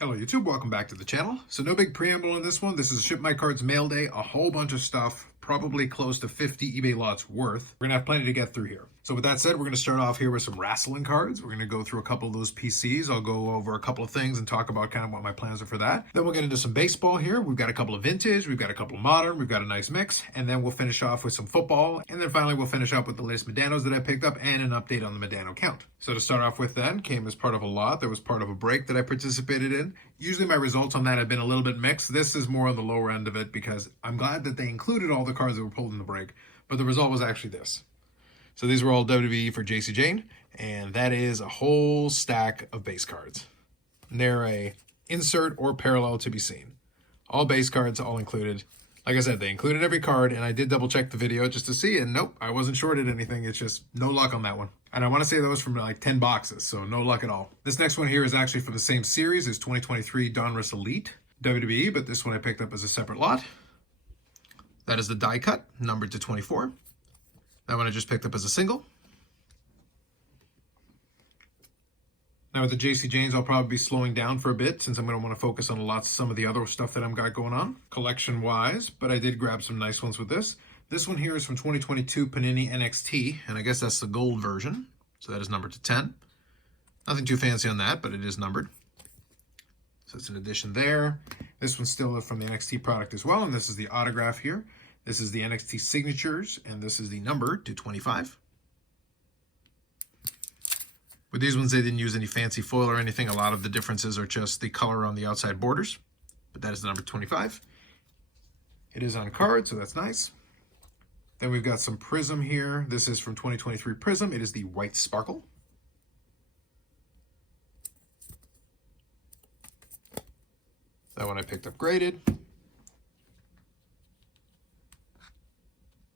Hello YouTube, welcome back to the channel. So no big preamble in this one. This is ShipMyCards Mail Day, a whole bunch of stuff, probably close to 50 eBay lots worth. We're gonna have plenty to get through here. So with that said, we're gonna start off here with some wrestling cards. We're gonna go through a couple of those PCs. I'll go over a couple of things and talk about kind of what my plans are for that. Then we'll get into some baseball here. We've got a couple of vintage, we've got a couple of modern, we've got a nice mix, and then we'll finish off with some football. And then finally, we'll finish up with the latest Medanos that I picked up and an update on the Medano count. So to start off with then, came as part of a lot that was part of a break that I participated in. Usually my results on that have been a little bit mixed. This is more on the lower end of it because I'm glad that they included all the cards that were pulled in the break, but the result was actually this. So these were all WWE for JC Jane, and that is a whole stack of base cards. And they're a insert or parallel to be seen. All base cards, all included. Like I said, they included every card, and I did double check the video just to see, and nope, I wasn't shorted anything. It's just no luck on that one. And I want to say those from like 10 boxes, so no luck at all. This next one here is actually from the same series as 2023 Donruss Elite WWE, but this one I picked up as a separate lot. That is the die cut, numbered to 24. That one I just picked up as a single. Now with the JC Janes, I'll probably be slowing down for a bit since I'm going to want to focus on some of the other stuff that I've got going on, collection-wise, but I did grab some nice ones with this. This one here is from 2022 Panini NXT, and I guess that's the gold version, so that is numbered to 10. Nothing too fancy on that, but it is numbered. So it's an addition there. This one's still from the NXT product as well, and this is the autograph here. This is the NXT signatures, and this is the number to 25. With these ones, they didn't use any fancy foil or anything. A lot of the differences are just the color on the outside borders, but that is the number 25. It is on card, so that's nice. Then we've got some Prism here. This is from 2023 Prism. It is the white sparkle. That one I picked up graded.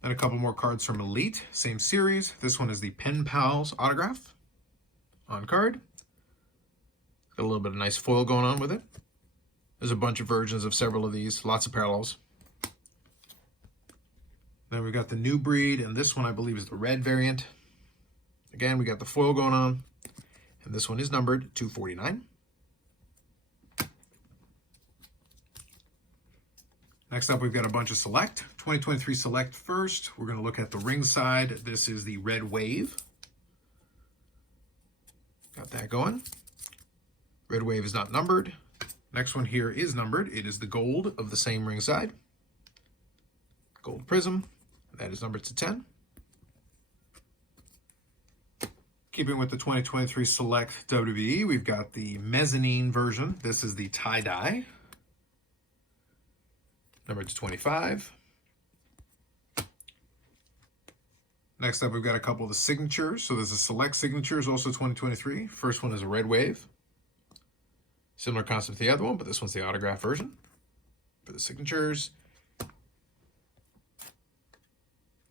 And a couple more cards from Elite, same series. This one is the Pen Pals autograph on card. Got a little bit of nice foil going on with it. There's a bunch of versions of several of these, lots of parallels. Then we've got the New Breed, and this one I believe is the red variant. Again, we got the foil going on, and this one is numbered 249. Next up, we've got a bunch of Select. 2023 Select first. We're going to look at the ringside. This is the Red Wave. Got that going. Red Wave is not numbered. Next one here is numbered. It is the gold of the same ringside. Gold Prism. That is numbered to 10. Keeping with the 2023 Select WWE, we've got the mezzanine version. This is the tie-dye. Numbered to 25. Next up, we've got a couple of the signatures. So there's a Select Signatures, also 2023. First one is a Red Wave. Similar concept to the other one, but this one's the autograph version for the signatures.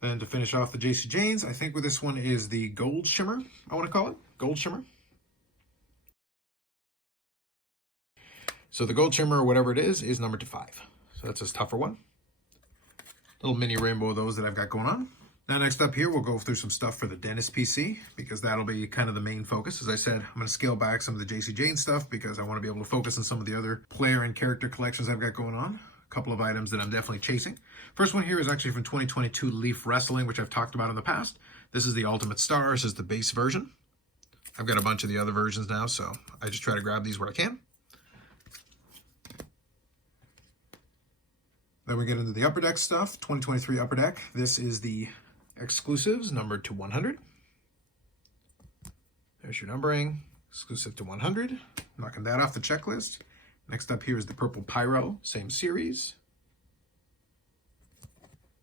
Then to finish off the JC Janes, I think with this one is the Gold Shimmer, I want to call it. Gold Shimmer. So the Gold Shimmer, or whatever it is numbered to 5. So that's a tougher one. Little mini rainbow of those that I've got going on. Now next up here, we'll go through some stuff for the Dennis PC because that'll be kind of the main focus. As I said, I'm going to scale back some of the JC Jane stuff because I want to be able to focus on some of the other player and character collections I've got going on. A couple of items that I'm definitely chasing. First one here is actually from 2022 Leaf Wrestling, which I've talked about in the past. This is the Ultimate Star. This is the base version. I've got a bunch of the other versions now, so I just try to grab these where I can. Then we get into the Upper Deck stuff, 2023 Upper Deck. This is the exclusives, numbered to 100. There's your numbering, exclusive to 100. Knocking that off the checklist. Next up here is the Purple Pyro, same series.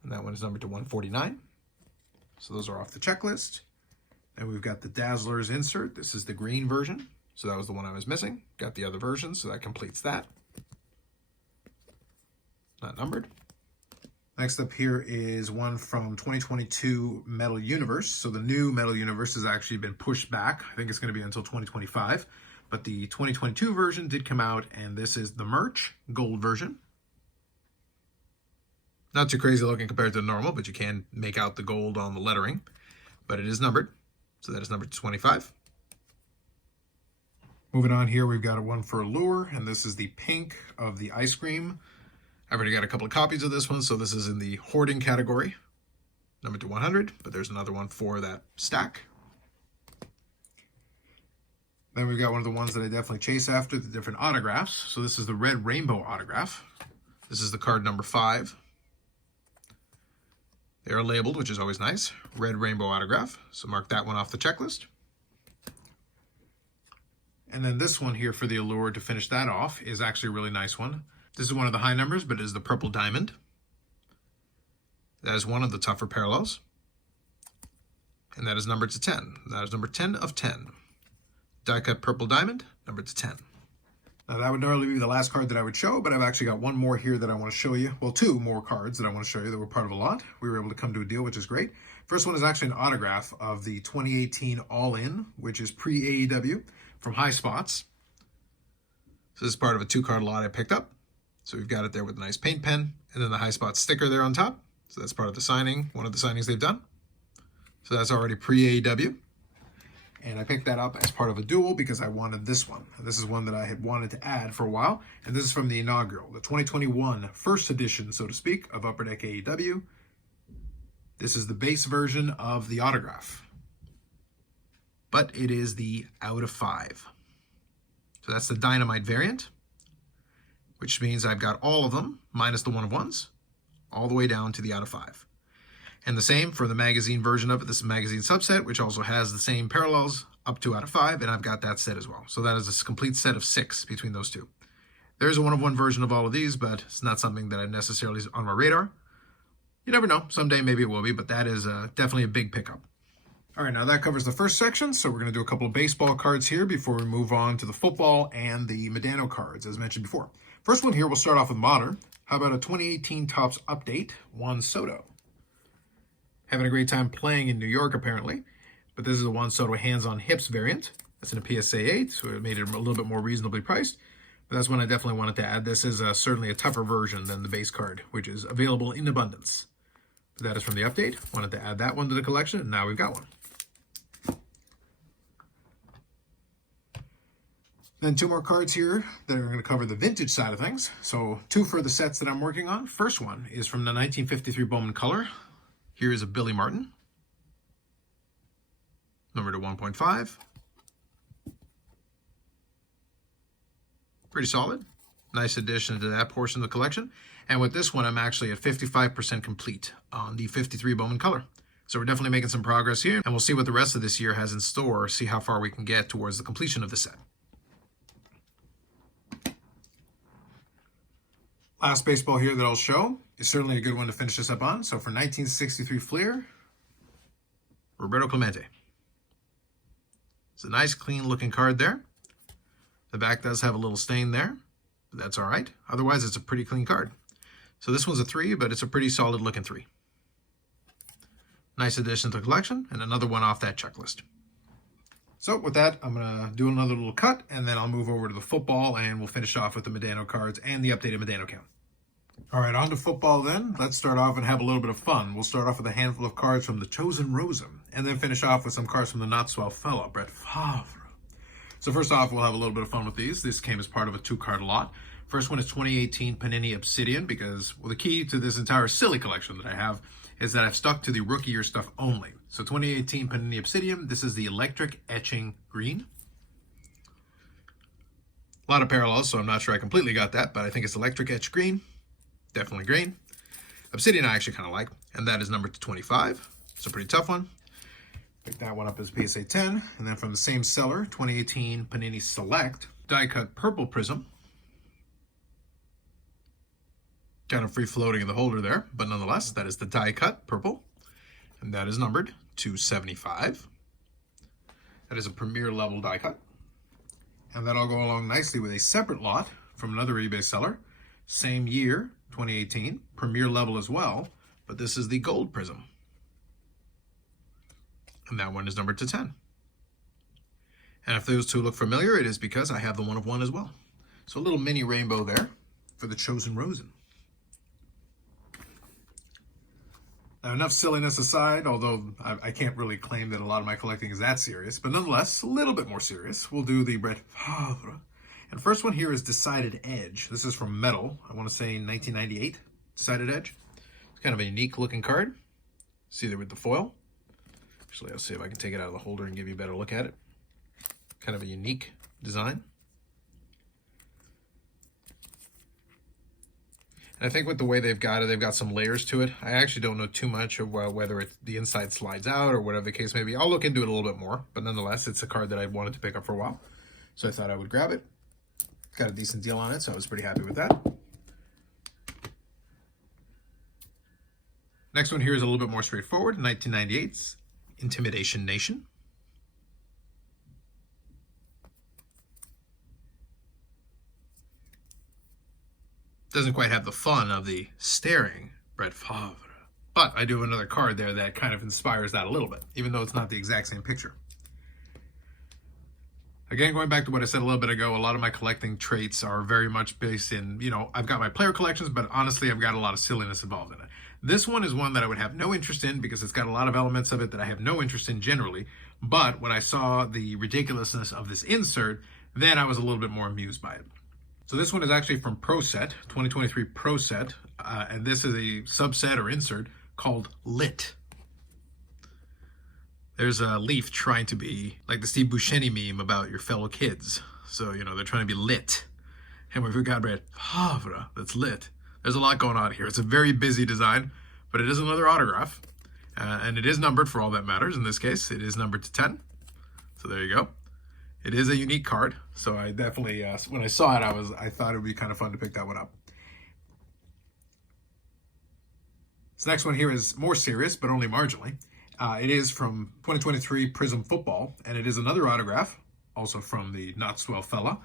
And that one is numbered to 149. So those are off the checklist. And we've got the Dazzlers insert. This is the green version. So that was the one I was missing. Got the other version, so that completes that. Not numbered. Next up here is one from 2022 Metal Universe. So the new Metal Universe has actually been pushed back. I think it's going to be until 2025. But the 2022 version did come out, and this is the merch gold version. Not too crazy looking compared to normal, but you can make out the gold on the lettering. But it is numbered, so that is numbered to 25. Moving on here, we've got one for Allure, and this is the pink of the ice cream. I've already got a couple of copies of this one, so this is in the hoarding category, numbered to 100, but there's another one for that stack. Then we've got one of the ones that I definitely chase after, the different autographs. So this is the red rainbow autograph. This is the card number 5. They are labeled, which is always nice. Red rainbow autograph. So mark that one off the checklist. And then this one here for the Allure to finish that off is actually a really nice one. This is one of the high numbers, but it is the purple diamond. That is one of the tougher parallels. And that is numbered to 10. That is number 10 of 10. Die cut purple diamond, numbered to 10. Now that would normally be the last card that I would show, but I've actually got one more here that I want to show you. Well, 2 more cards that I want to show you that were part of a lot. We were able to come to a deal, which is great. First one is actually an autograph of the 2018 All-In, which is pre-AEW from High Spots. So this is part of a 2-card lot I picked up. So we've got it there with a nice paint pen, and then the High Spots sticker there on top. So that's part of the signing, one of the signings they've done. So that's already pre-AEW. And I picked that up as part of a duel because I wanted this one. And this is one that I had wanted to add for a while. And this is from the inaugural, the 2021 first edition, so to speak, of Upper Deck AEW. This is the base version of the autograph. But it is the out of 5. So that's the Dynamite variant, which means I've got all of them, minus the 1 of 1s, all the way down to the out of 5. And the same for the magazine version of it. This is a magazine subset, which also has the same parallels up to out of 5, and I've got that set as well. So that is a complete set of 6 between those two. There is a 1 of 1 version of all of these, but it's not something that I necessarily is on my radar. You never know. Someday maybe it will be, but that is definitely a big pickup. All right, now that covers the first section, so we're going to do a couple of baseball cards here before we move on to the football and the Medano cards, as mentioned before. First one here, we'll start off with modern. How about a 2018 Topps update, Juan Soto? Having a great time playing in New York, apparently. But this is a Juan Soto hands-on hips variant. That's in a PSA 8, so it made it a little bit more reasonably priced. But that's one I definitely wanted to add. This is certainly a tougher version than the base card, which is available in abundance. But that is from the update. Wanted to add that one to the collection, and now we've got one. Then 2 more cards here that are going to cover the vintage side of things. So 2 for the sets that I'm working on. First one is from the 1953 Bowman Color. Here is a Billy Martin, number to 1.5. Pretty solid. Nice addition to that portion of the collection. And with this one, I'm actually at 55% complete on the 53 Bowman Color. So we're definitely making some progress here, and we'll see what the rest of this year has in store, see how far we can get towards the completion of the set. Last baseball here that I'll show is certainly a good one to finish this up on. So for 1963 Fleer, Roberto Clemente. It's a nice, clean-looking card there. The back does have a little stain there, but that's all right. Otherwise, it's a pretty clean card. So this one's a 3, but it's a pretty solid-looking 3. Nice addition to the collection, and another one off that checklist. So with that, I'm going to do another little cut, and then I'll move over to the football, and we'll finish off with the Medano cards and the updated Medano count. All right, on to football then. Let's start off and have a little bit of fun. We'll start off with a handful of cards from the Chosen Rosen, and then finish off with some cards from the Not-Swell Fella, Brett Favre. So first off, we'll have a little bit of fun with these. This came as part of a 2-card lot. First one is 2018 Panini Obsidian, because well, the key to this entire silly collection that I have is that I've stuck to the rookie year stuff only. So 2018 Panini Obsidian, this is the electric etching green. A lot of parallels, so I'm not sure I completely got that, but I think it's electric etch green. Definitely green. Obsidian I actually kind of like, and that is numbered to 25. It's a pretty tough one. Pick that one up as PSA 10. And then from the same seller, 2018 Panini Select, die-cut purple prism. Kind of free-floating in the holder there, but nonetheless, that is the die-cut purple. And that is numbered to 75. That is a premier level die-cut. And that'll go along nicely with a separate lot from another eBay seller. Same year, 2018, premier level as well, but this is the gold prism. And that one is numbered to 10. And if those two look familiar, it is because I have the 1 of 1 as well. So a little mini rainbow there for the Chosen Rosen. Now, enough silliness aside, although I can't really claim that a lot of my collecting is that serious, but nonetheless, a little bit more serious, we'll do the Bret Favre. And first one here is Decided Edge. This is from Metal, I want to say 1998, Decided Edge. It's kind of a unique looking card. See there with the foil. Actually, I'll see if I can take it out of the holder and give you a better look at it. Kind of a unique design. And I think with the way they've got it, they've got some layers to it. I actually don't know too much of whether the inside slides out or whatever the case may be. I'll look into it a little bit more, but nonetheless, it's a card that I wanted to pick up for a while. So I thought I would grab it. Got a decent deal on it, so I was pretty happy with that. Next one here is a little bit more straightforward. 1998's Intimidation Nation. Doesn't quite have the fun of the staring Bret Favre. But I do have another card there that kind of inspires that a little bit, even though it's not the exact same picture. Again, going back to what I said a little bit ago, a lot of my collecting traits are very much based in, I've got my player collections, but honestly, I've got a lot of silliness involved in it. This one is one that I would have no interest in because it's got a lot of elements of it that I have no interest in generally. But when I saw the ridiculousness of this insert, then I was a little bit more amused by it. So this one is actually from Pro Set, 2023 Pro Set, and this is a subset or insert called Lit. There's a Leaf trying to be like the Steve Buscemi meme about your fellow kids. So, they're trying to be lit. And we've got Bret Favre that's lit. There's a lot going on here. It's a very busy design, but it is another autograph. And it is numbered for all that matters. In this case, it is numbered to 10. So there you go. It is a unique card, so I definitely, when I saw it, I thought it would be kind of fun to pick that one up. This next one here is more serious, but only marginally. It is from 2023 Prism Football, and it is another autograph, also from the Not Swell fella,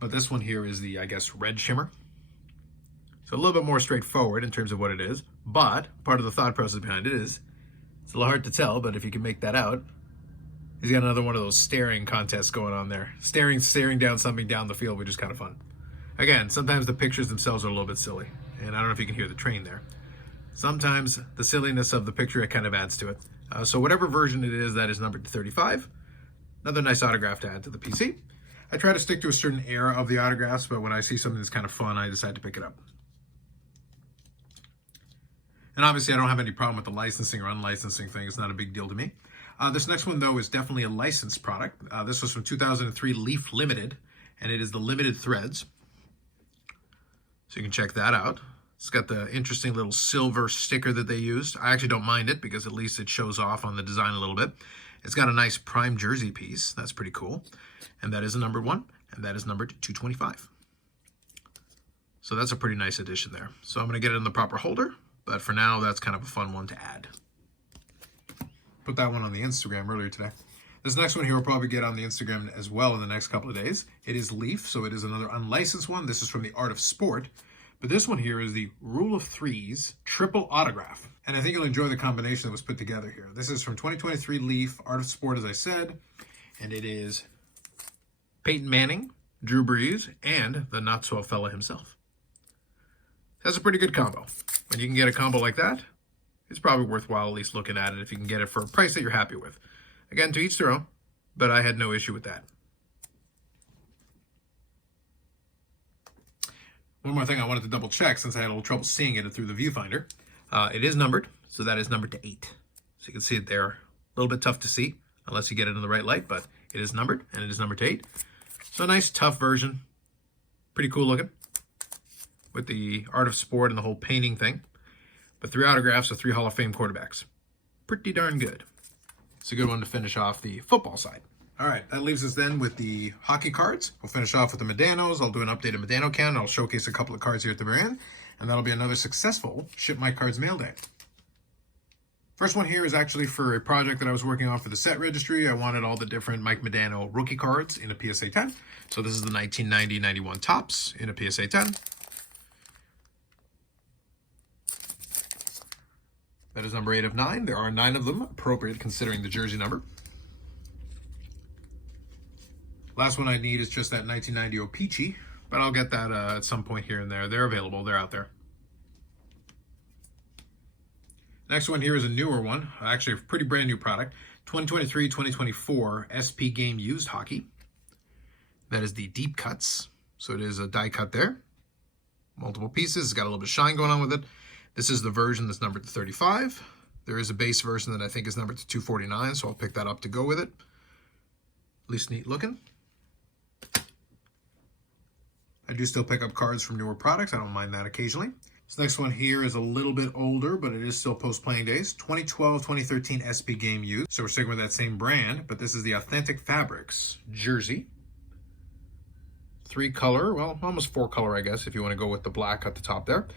but this one here is the, Red Shimmer. So a little bit more straightforward in terms of what it is, but part of the thought process behind it is, it's a little hard to tell, but if you can make that out, he's got another one of those staring contests going on there. Staring down something down the field, which is kind of fun. Again, sometimes the pictures themselves are a little bit silly. And I don't know if you can hear the train there. Sometimes the silliness of the picture, it kind of adds to it. So whatever version it is, that is numbered to 35. Another nice autograph to add to the PC. I try to stick to a certain era of the autographs, but when I see something that's kind of fun, I decide to pick it up. And obviously, I don't have any problem with the licensing or unlicensing thing. It's not a big deal to me. This next one, though, is definitely a licensed product. This was from 2003 Leaf Limited, and it is the Limited Threads. So you can check that out. It's got the interesting little silver sticker that they used. I actually don't mind it because at least it shows off on the design a little bit. It's got a nice prime jersey piece. That's pretty cool. And that is a numbered one, and that is numbered 225. So that's a pretty nice addition there. So I'm going to get it in the proper holder, but for now, that's kind of a fun one to add. Put that one on the Instagram earlier today. This next one here will probably get on the Instagram as well in the next couple of days. It is Leaf, so it is another unlicensed one. This is from the Art of Sport. But this one here is the Rule of Threes triple autograph. And I think you'll enjoy the combination that was put together here. This is from 2023 Leaf, Art of Sport, as I said. And it is Peyton Manning, Drew Brees, and the not-so fella himself. That's a pretty good combo. When you can get a combo like that, it's probably worthwhile at least looking at it if you can get it for a price that you're happy with. Again, to each their own, but I had no issue with that. One more thing I wanted to double check since I had a little trouble seeing it through the viewfinder. It is numbered, so that is numbered to 8. So you can see it there. A little bit tough to see unless you get it in the right light, but it is numbered, and it is numbered to 8. So a nice, tough version. Pretty cool looking with the Art of Sport and the whole painting thing. But 3 autographs of 3 Hall of Fame quarterbacks. Pretty darn good. It's a good one to finish off the football side. All right, that leaves us then with the hockey cards. We'll finish off with the Medanos. I'll do an updated Medano count. I'll showcase a couple of cards here at the very end. And that'll be another successful ShipMyCards Mail Day. First one here is actually for a project that I was working on for the set registry. I wanted all the different Mike Medano rookie cards in a PSA 10. So this is the 1990-91 Topps in a PSA 10. That is number 8 of 9. There are 9 of them, appropriate considering the jersey number. Last one I need is just that 1990 O-Pee-Chee, but I'll get that at some point here and there. They're available. They're out there. Next one here is a newer one, actually a pretty brand new product. 2023-2024 SP Game Used Hockey. That is the deep cuts. So it is a die cut there. Multiple pieces. It's got a little bit of shine going on with it. This is the version that's numbered to 35. There is a base version that I think is numbered to 249, so I'll pick that up to go with it. At least neat looking. I do still pick up cards from newer products. I don't mind that occasionally. This next one here is a little bit older, but it is still post-playing days. 2012-2013 SP Game Used. So we're sticking with that same brand, but this is the Authentic Fabrics jersey. 3-color, well, almost 4-color, I guess, if you want to go with the black at the top there.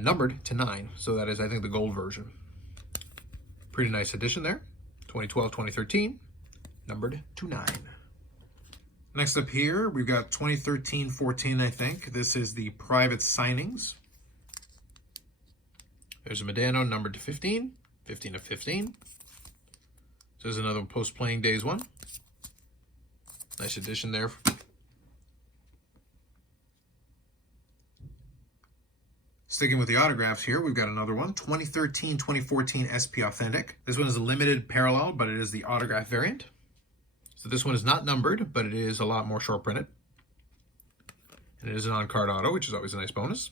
Numbered to 9, so that is, I think, the gold version. Pretty nice edition there. 2012-2013, numbered to 9. Next up here, we've got 2013-14, I think. This is the private signings. There's a Medano numbered to 15, 15 of 15. So there's another post-playing days one. Nice edition there. Sticking with the autographs here, we've got another one, 2013-2014 SP Authentic. This one is a limited parallel, but it is the autograph variant. So this one is not numbered, but it is a lot more short printed. And it is an on-card auto, which is always a nice bonus.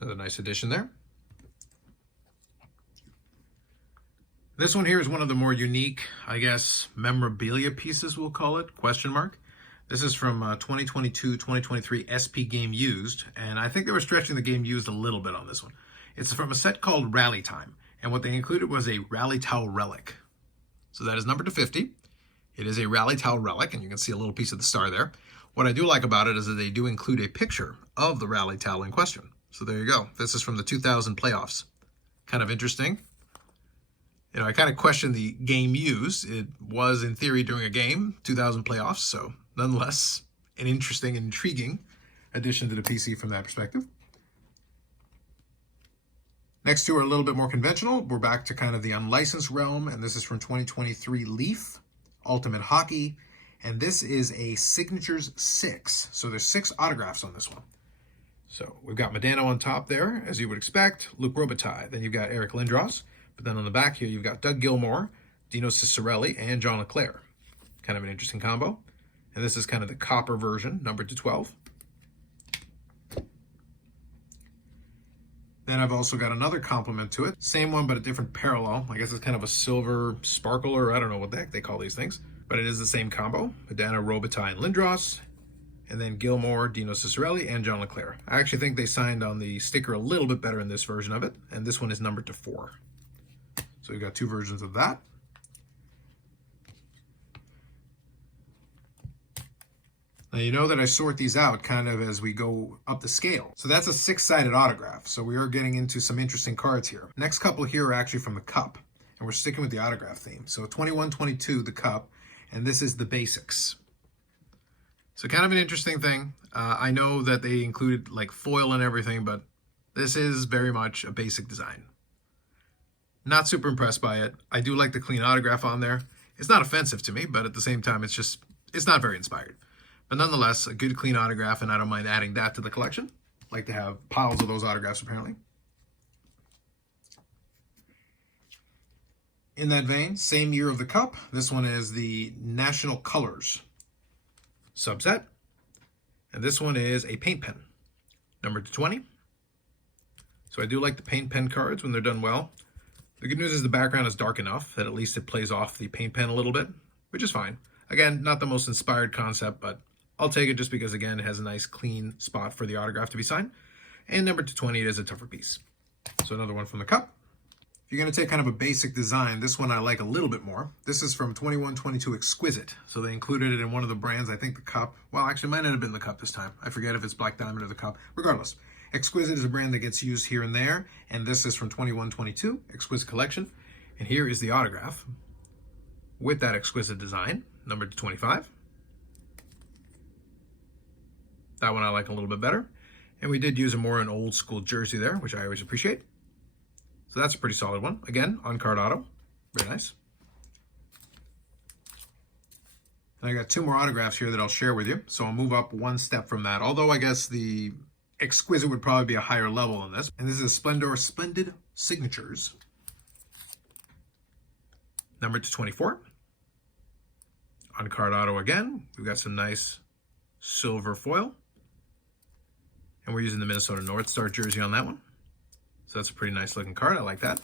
Another nice addition there. This one here is one of the more unique, I guess, memorabilia pieces, we'll call it, question mark. This is from 2022-2023 SP Game Used, and I think they were stretching the game used a little bit on this one. It's from a set called Rally Time, and what they included was a Rally Towel Relic. So that is numbered to 50. It is a Rally Towel Relic, and you can see a little piece of the star there. What I do like about it is that they do include a picture of the Rally Towel in question. So there you go. This is from the 2000 playoffs. Kind of interesting. You know, I kind of questioned the game used. It was, in theory, during a game, 2000 playoffs, so nonetheless, an interesting and intriguing addition to the PC from that perspective. Next two are a little bit more conventional. We're back to kind of the unlicensed realm, and this is from 2023 Leaf, Ultimate Hockey, and this is a Signatures 6. So there's 6 autographs on this one. So we've got Medano on top there, as you would expect, Luc Robitaille. Then you've got Eric Lindros, but then on the back here, you've got Doug Gilmour, Dino Ciccarelli, and John LeClair. Kind of an interesting combo. And this is kind of the copper version, numbered to 12. Then I've also got another complement to it. Same one, but a different parallel. I guess it's kind of a silver sparkle, or I don't know what the heck they call these things. But it is the same combo. Medano, Robitaille, and Lindros. And then Gilmour, Dino Ciccarelli, and John LeClair. I actually think they signed on the sticker a little bit better in this version of it. And this one is numbered to 4. So we've got 2 versions of that. Now, you know that I sort these out kind of as we go up the scale. So that's a 6-sided autograph. So we are getting into some interesting cards here. Next couple here are actually from the Cup. And we're sticking with the autograph theme. So 21-22, the Cup. And this is the Basics. So kind of an interesting thing. I know that they included like foil and everything, but this is very much a basic design. Not super impressed by it. I do like the clean autograph on there. It's not offensive to me, but at the same time, it's not very inspired. But nonetheless, a good clean autograph, and I don't mind adding that to the collection. Like to have piles of those autographs, apparently. In that vein, same year of the Cup. This one is the National Colors subset. And this one is a paint pen, numbered to 20. So I do like the paint pen cards when they're done well. The good news is the background is dark enough that at least it plays off the paint pen a little bit, which is fine. Again, not the most inspired concept, but I'll take it just because, again, it has a nice clean spot for the autograph to be signed. And numbered to 20, it is a tougher piece. So another one from the Cup. If you're going to take kind of a basic design, this one I like a little bit more. This is from 21-22 Exquisite. So they included it in one of the brands, I think the Cup. Well, actually, it might not have been the Cup this time. I forget if it's Black Diamond or the Cup. Regardless, Exquisite is a brand that gets used here and there. And this is from 21-22 Exquisite Collection. And here is the autograph with that Exquisite design, numbered to 25. That one I like a little bit better. And we did use a more an old school jersey there, which I always appreciate. So that's a pretty solid one. Again, on-card auto. Very nice. And I got 2 more autographs here that I'll share with you. So I'll move up one step from that. Although I guess the Exquisite would probably be a higher level than this. And this is Splendid Signatures, numbered to 24. On card auto again, we've got some nice silver foil. And we're using the Minnesota North Star jersey on that one. So that's a pretty nice looking card. I like that.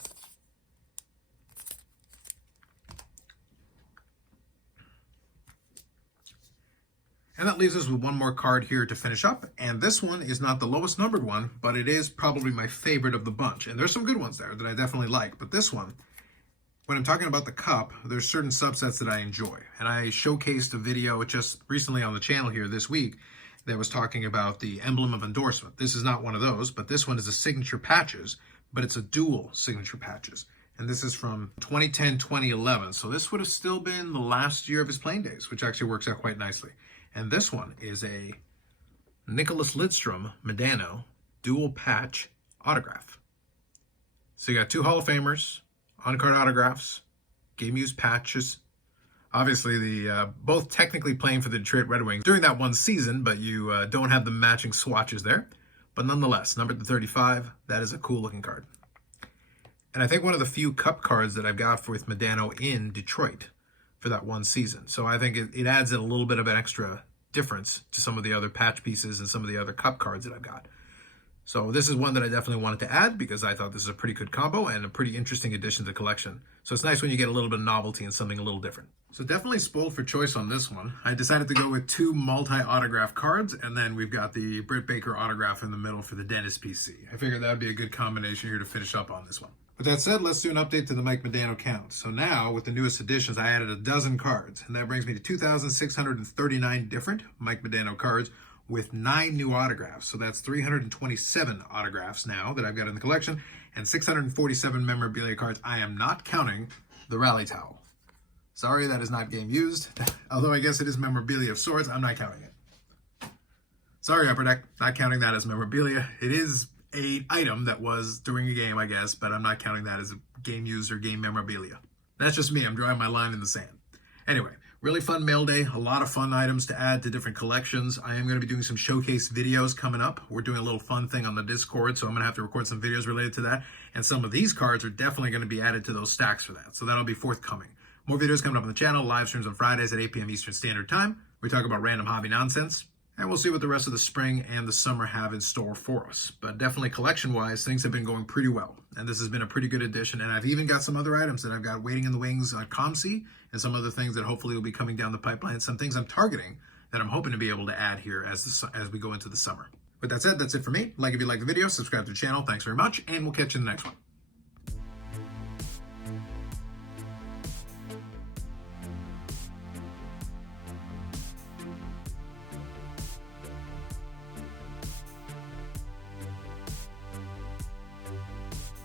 And that leaves us with one more card here to finish up. And this one is not the lowest numbered one, but it is probably my favorite of the bunch. And there's some good ones there that I definitely like. But this one, when I'm talking about the cup, there's certain subsets that I enjoy. And I showcased a video just recently on the channel here this week that was talking about the emblem of endorsement. This is not one of those, but this one is a signature patches, but it's a dual signature patches. And this is from 2010, 2011. So this would have still been the last year of his playing days, which actually works out quite nicely. And this one is a Nicholas Lidstrom Medano dual patch autograph. So you got two Hall of Famers, on-card autographs, game-used patches. Obviously, the both technically playing for the Detroit Red Wings during that one season, but you don't have the matching swatches there. But nonetheless, numbered to 35, that is a cool-looking card. And I think one of the few cup cards that I've got with Medano in Detroit for that one season. So I think it adds a little bit of an extra difference to some of the other patch pieces and some of the other cup cards that I've got. So this is one that I definitely wanted to add because I thought this is a pretty good combo and a pretty interesting addition to the collection. So it's nice when you get a little bit of novelty and something a little different. So definitely spoiled for choice on this one. I decided to go with two multi-autograph cards, and then we've got the Britt Baker autograph in the middle for the Dennis PC. I figured that would be a good combination here to finish up on this one. With that said, let's do an update to the Mike Medano count. So now, with the newest additions, I added a dozen cards, and that brings me to 2,639 different Mike Medano cards with 9 new autographs. So that's 327 autographs now that I've got in the collection, and 647 memorabilia cards. I am not counting the rally towel. Sorry, that is not game used. Although I guess it is memorabilia of sorts, I'm not counting it. Sorry, Upper Deck, not counting that as memorabilia. It is an item that was during a game, I guess, but I'm not counting that as a game used or game memorabilia. That's just me. I'm drawing my line in the sand. Anyway, really fun mail day. A lot of fun items to add to different collections. I am going to be doing some showcase videos coming up. We're doing a little fun thing on the Discord, so I'm going to have to record some videos related to that. And some of these cards are definitely going to be added to those stacks for that. So that'll be forthcoming. More videos coming up on the channel. Live streams on Fridays at 8 p.m. Eastern Standard Time. We talk about random hobby nonsense. And we'll see what the rest of the spring and the summer have in store for us. But definitely collection-wise, things have been going pretty well. And this has been a pretty good addition. And I've even got some other items that I've got waiting in the wings on ComC and some other things that hopefully will be coming down the pipeline. Some things I'm targeting that I'm hoping to be able to add here as we go into the summer. With that said, that's it for me. Like if you like the video, subscribe to the channel. Thanks very much, and we'll catch you in the next one.